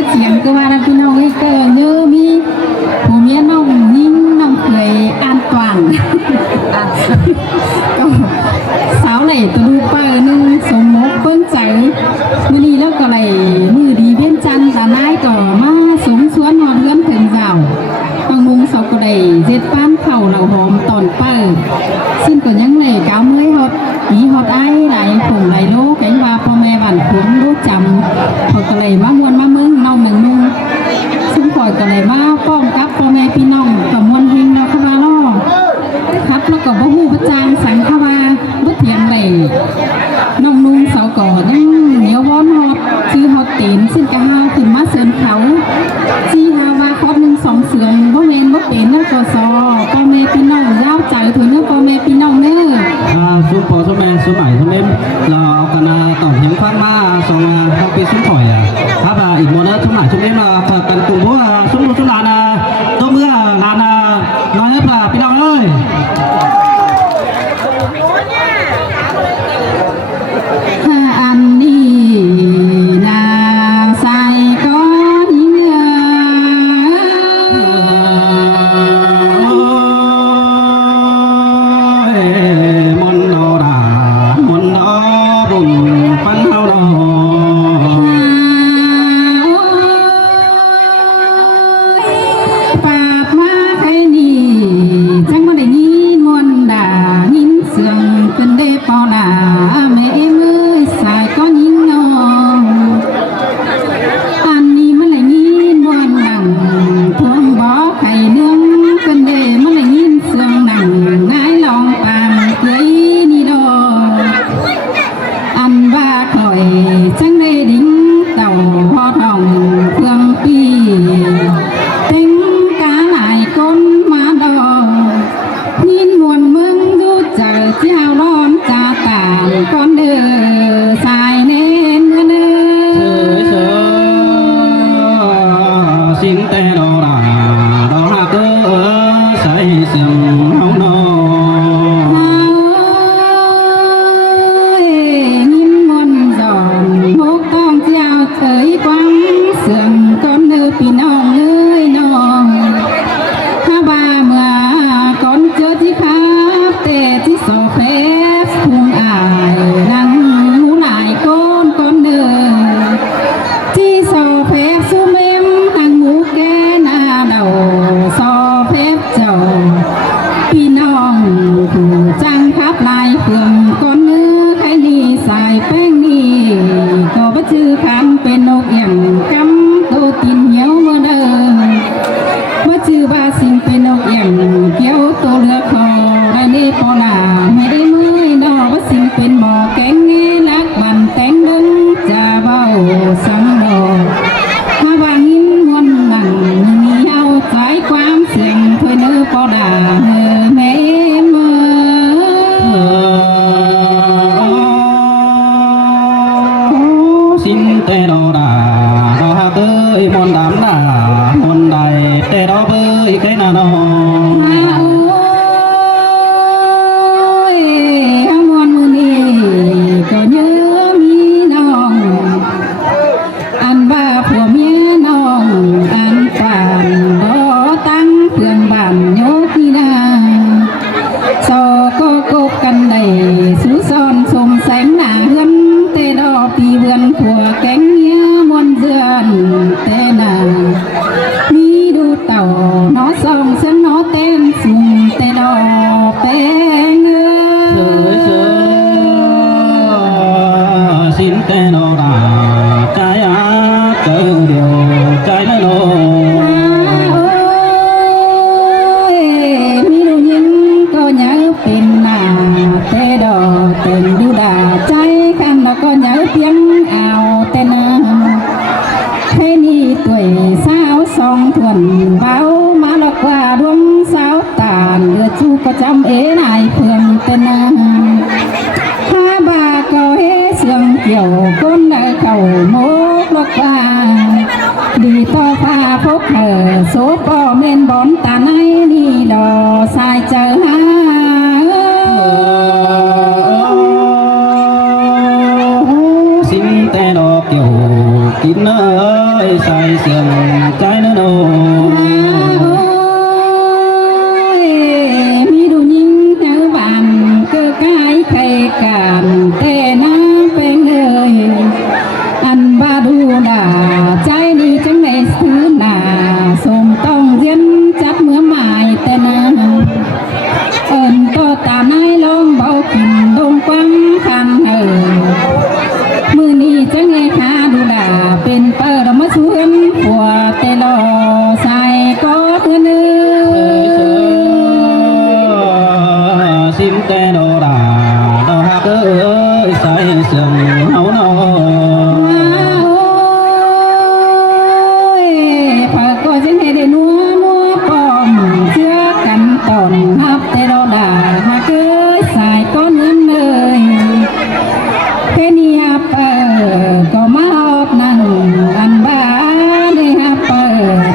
ก็เสียงก็ว่าพี่น้องไอ้เกินเยอะมีผู้เมียน้องยิ่งน้องเคยอ่านกว่างก็สาวไหลตัวดูเปิดนึงสมมติเปิ้งใจมือนี้แล้วก็ไหลมือดีเวียนจันทร์ตาหน้าก็มาสมสวนหอดเลื่อนถึงเจ้าบางมุงสาวก็ได้เจ็ดป้านเข่าเหล่าหอมตอนเปิดซึ่งก็ยังไหลก้าวเมื่อยหอดมีหอดไอ้ไหลผงไหลโลกแข็งว่าพ่อแม่บ้านคุ้มรู้จำเขาก็เลยมามวนมาเมืองน้องหนึ่งนุ่งซึ่งปล่อยก็เลยมาป้องกับพ่อแม่พี่น้องกับมวลเฮงเราเข้ามาล่อครับแล้วก็บ่ฮู้ประจางสังขวาบ่เถียงเลยน้องนุ่งเสาก่อยังเหนียววอนฮอดชื่อฮอดเต็นซึ่งกะฮาขึ้นมาเสินเขาที่ฮาว่าครอบ1 2เสืองบ่แม่นบ่เป็นนั่นก็ซอพ่อแม่พี่น้องยาวใจถึงเนื้อพ่อแม่พี่น้องเด้อซุ้มพอซุ้มแม่ซุ้มใหม่ซุ้มเล่มเรากันต่อเพียงฟังมาสองเขาไปซุ้มถอยครับอีกโมเดลซุ้มใหม่ซุ้มเล่มกันกลุ่มพวกซุ้มลูกซุ้มหลานตัวเมื่อหลานน้อยนะป่าพี่น้องเอ้ยอันนี้นาใส่ก้อนเนื้อมนโนดามนโนบุญปันเฮาโนปาบมาใครนี่จังบ่ได้ยินมนต์ด่ายินเสียงเป็นได้ปอหน้าแม่มือสายก้อนยิงนองอันนี้มันเลยยินมนต์หนังทวงบ่ไข่เนื้องเป็นได้มันเลยยินเสียงหนังง่ายลองปางเกยนี่ดอกอันว่าคอยจังได้ดิ้งเต่าพอทองเครื่องปีเต็งกาหลายคนมาดอกนินมวนเมืองดูเจอเจ้าร้อนจ่าต่างก้อนเด้อสายเน้นเด้อสิ่งแต่ดอกดอกหักใส่เสียงห้องนอนนินมวนดอนพกต้องเจ้าเฉยกว้างเสื่อมก้อนเด้อพี่น้องเลยน้องถ้าว่าเมื่อก่อนเจอที่ครับแต่ที่สอเพสพุงอายนั่งหมูหลายก้อนเด้อที่สอเพสสุเมมนั่งหมูแกนาเดาสอเพสเจ้าพี่น้องผู้จังครับลายเพื่องก้อนเนื้อใครดีสายแป้งนี่ก็บ่ชื่อคำเป็นนกเอี่ยงกำโตตินเหี่ยวเมื่อเดิมว่าชื่อว่าสิ่งเป็นนกเอี่ยงเกี่ยวตัวเรือคอได้เล่พอลาไม่ได้มือดอกว่าสิ่งเป็นหมอแกงเงี้ยนักบันแต่งดึงจะเบาสังดอกถ้าว่าหินมวนหนังมีเอาใจความเสียงถอยเนื้อพอดาแม่เมื่อสิ่งแต่ดอกดอกหักมนต์ดำมนต์ใดแต่ดอกเบยแค่นาน้องก็เยอะมีน้องอันว่าผัวเมียน้องอันป่านรอตั้งเพื่อนบ้านโยกีนาสอก็กบกันได้สู้ซ้อนสมแสงหน้าเฮือนเตดอปีเบือนผัวแก๊งเมียมวนเดือนเตนามีดูเต่าน้อซองเส้นน้อเต้นสุ่มเตดอแป้งสิ่งแต่ดอกใจเจอเดียวใจไม่ลงมีดูยิงก็ยังเป็นหน้าแต่ดอกเป็นดูด่าใจกันแล้วก็ยังเพียงเอาแต่นาแค่นี้ตัวสาวสองทวนเบามาลอกว่าดวงสาวตาเลือจูก็จำนายเพื่อนแต่นาถ้าบาก็เฮเสียงเกี่ยวก้นได้เข่าโมกลอกว่าดีต่อฟ้าพบเธอโซก็เมนบอนตาในนี่ดอสายเจอหาสิ่งแต่ดอกเกี่ยวกินเนอ ơi sai sườn trái nữa đâu mi đủ nhìn theo bàn cơ cái khay cạn tê na bên ơi ăn ba đu đà trái đi chẳng này xứ nà xôm tông diễn chắc mưa mài tê na ơn to tà nai lông bao kìm đông quăng khăn hờมือนี้จะไงคะดูด่าเป็นเปิดมาชวนผัวเตลอใส่ก็เพื่อน xin tê đồ đà đồ hát ơi sai sườn hấu nô เปิดก็จะไงได้นัวปอมเชื่อกันตอนฮับเตลอด่าฮักเอ้ยใส่ก้อนเงินเลยแค่นี้ฮับก็มาออกนั่งอันบ้าได้ฮับ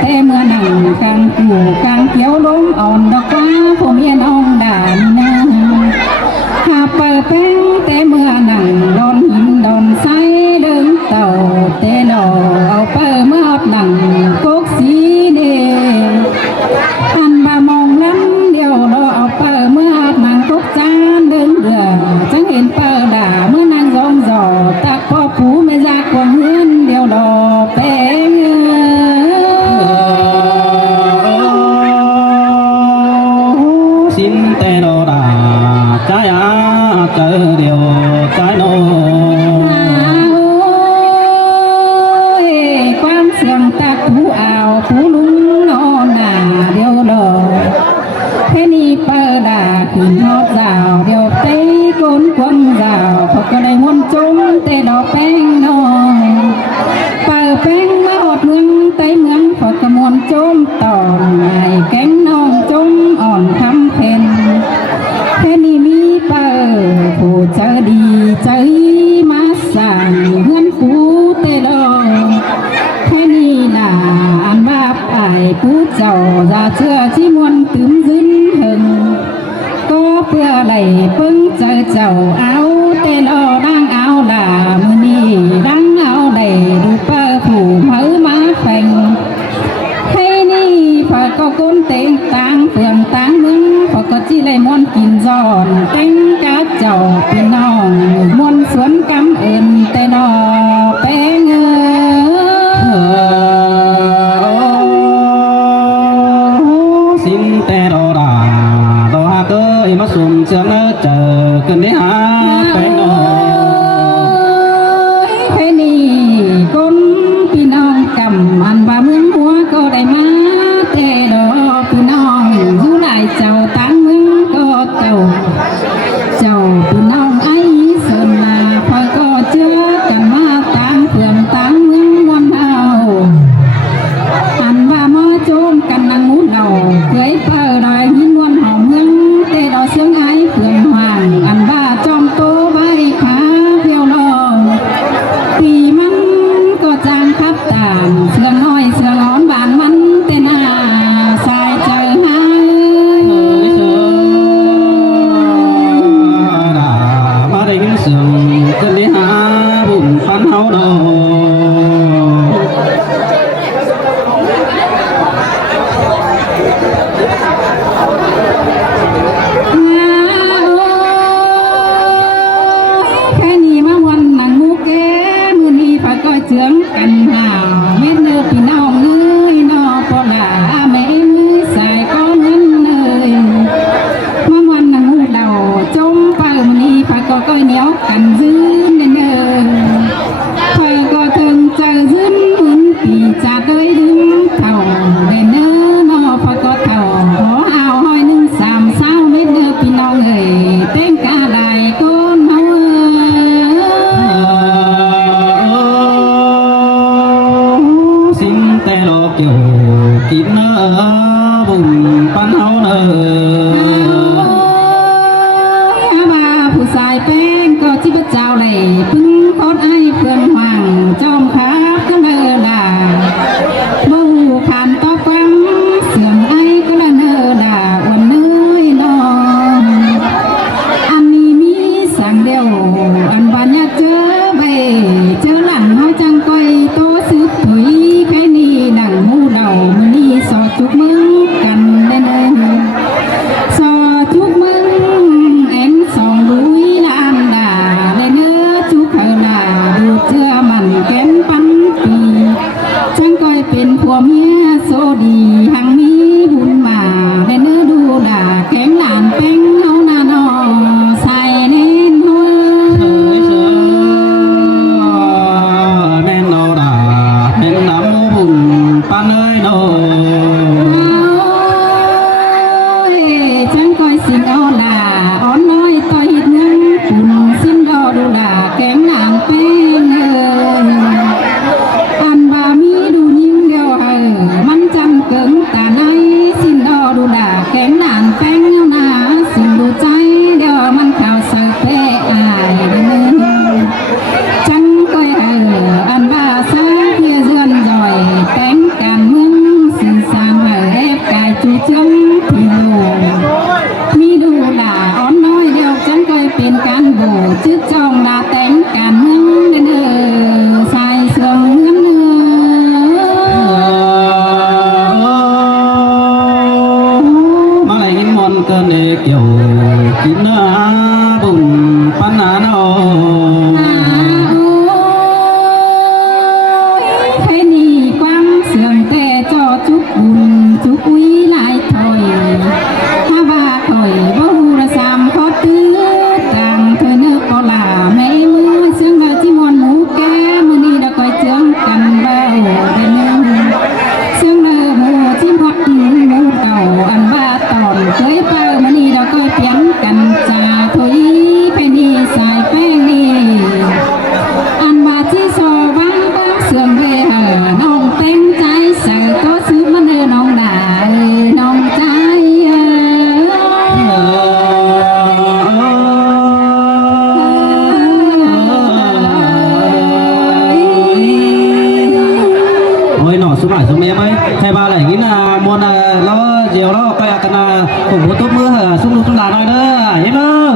แต่เมื่อนั่งกลางกูกลางเขียวล้มอ่อนดอกว่าผมเย็นอ่องด่านนะฮับแป้งแต่เมื่อนั่งโดนหินโดนไส้เดินเต่าเตลอเอาเมื่อนั่งกุกสีเดอันบามองล้ำเดียวเราเอาเมื่อนั่งกุกจานเดินเรือจังเห็นด่าเมื่อนั่งร้องจอตะพ่อผูไม่ยากกว่าเฮือนเดียวดอกแป้งxin tê đồ đà trái á cỡ điều trái nô ความเสียงตะผู้อ่าวผู้ลุงนอนหนาเดียวดอกแค่นี้ด่าขึ้นฮอดสาวเดียวเต้ก้นความสาวเขาก็ได้มวนจมแต่ดอกแป้งนองแป้งมาอดเมืองไต้เมืองเขาก็มวนจมต่อไอ้แก๊งน้องจมอ่อนคำเพนแค่นี้มีผู้เจอดีใจมาสั่งเงินกูเตลอแค่นี้น่าอันว่าไอ้ผู้เจ้าจะเชื่อที่มวนตึมዝนหึงก็เพื่อไหลเพิ่งเจอเจ้าเอาเตลอดังเอาล่ะมือนี้ดังเอาได้ดูผู้เผามาแฝงให้นี่พอก็ก้นเต็งตังเปลืองตังมึงพอก็จีไรมวนกินจอนเต็งกาเจ้าพี่น้องมวนสวนกำเอินแต่นอแป้งxin tê đồ đà đồ hát ơi mà sum sương chờ cơn đấy há bên nô แค่นี้ก้นพี่น้องกำมันว่ามึงหัวก็ได้มาแต่ดอกพี่น้องอยู่หลายเจ้าตังมึงก็เจ้าพี่น้องไอ้เสินมาพอก็เจอกันมาตังเพื่อนตังมึงวันเอาอันว่ามาโจมกันนังมุดเราเคยดอยยินวันหอมเมืองแต่ดอกเสียงไอ้เพื่อนห่างอันว่าจอมโตใบขาเพียวลองปีมันก็จางคับตามเสือน้อยเสือร้อนบานมันแต่หน้าสายใจหาย mà đánh sườn cơn đấy há bụng phan háo đầu แค่นี้มาวันหนังมูแกมือนี้พาก็เจืองกันหาเม็ดเนื้อพี่น้องเอ้ยนอปอลาแม่มือสายก้อนเงินเลยมาวันหนังมูเราจมเปิมือนี้พาก็ก้อยเหนียวกันยืนเนอพาก็ถึงเจอยืนหุ่นปีจัดเลยดึงเท่าเนอนอพาก็เท่าขอเอาห้อย1 3 เศร้าเม็ดเนื้อพี่น้องเอ้ยเต้งกาไดก้นเฮาxin tê đồ kiểu kín bụng phan háo nơ ว่าผู้ชายแป้งก็จิบเจ้าเลยพึ่งโคตรไอ้เพื่อนห่างจอมขาก็เนอด่าบูผ่านต่อฟังเสียงไอ้ก็ละเนอด่าวันเนยนอนอันนี้มีสั่งเดียวอันวันอยากเจอไปเจอหลังเขาจังก้อยโตซื้อไป เป็นผัวเมียโซดีหังมีบุญมาและเนื้อดูด่าแข็งหลานเป็งเอาหน้านอใส่เน้นหัว เอ้ยเสือแม่นเอาด่าเป็นน้ำบุญปานเอ้ยโน จังคอยสิงเอาล่ะอ่อนน้อยต่อยหิดนึงปุ่นสิ้นดอดูล่ะแกงหลานเป็นอันว่ามีดูยิ่งเดียวมันจำเกิงตาในสิ้นดอดูล่ะแกงหลานแป้งเอาหน้าสิ่งดูใจเดียวมันข่าวเสิร์ฟอายเด้อจังคอยอันว่าซาเพียเรือนจอยแป้งการเมืองสิ่งสร้างแรกกายจูเจืองที่โลมีดูหลาอ่อนน้อยเดียวจังเคยเป็นการโบจืดจองลาแต่งการเมืองเด้อใส่เสื้อเงินเด้อ มาไหลหินมอนเกินเกี่ยวกินเนื้อบุญปันนาโน ใครนี่ความเสื่อมแต่จอจุกบุญจุกวิหลายถอยถ้าว่าถอยบ่ฮู้ละสามขอตื้อจังเธอเนื้อก็ลาไม่มือเสียงเบาที่มวนหมูแก้มื้อนี้ดอกก้อยเจืองกันเบาได้เนื้อเสียงเนื้อหมูที่พักหมูเก่าอันว่าตอนเคยเป้ามื้อนี้ดอกก้อยเปลี่ยนกันจาถอยไปนี่สายแป้งนี่อันว่าที่โซวังก็เสื่อมเวน้องเต็มใจใส่ก็ซื้อมาเนื้อน้องด่าน้องใจ ôi nọ số bảy số mấy mấy thay ba lại nghĩ là muốn là nó chiều nó quay cái là cũng có tốt mưa hả xuống lúc là nói đó hết đâu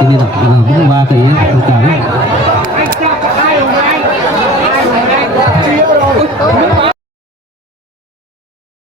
thì bây giờ cũng ba cái cả đấy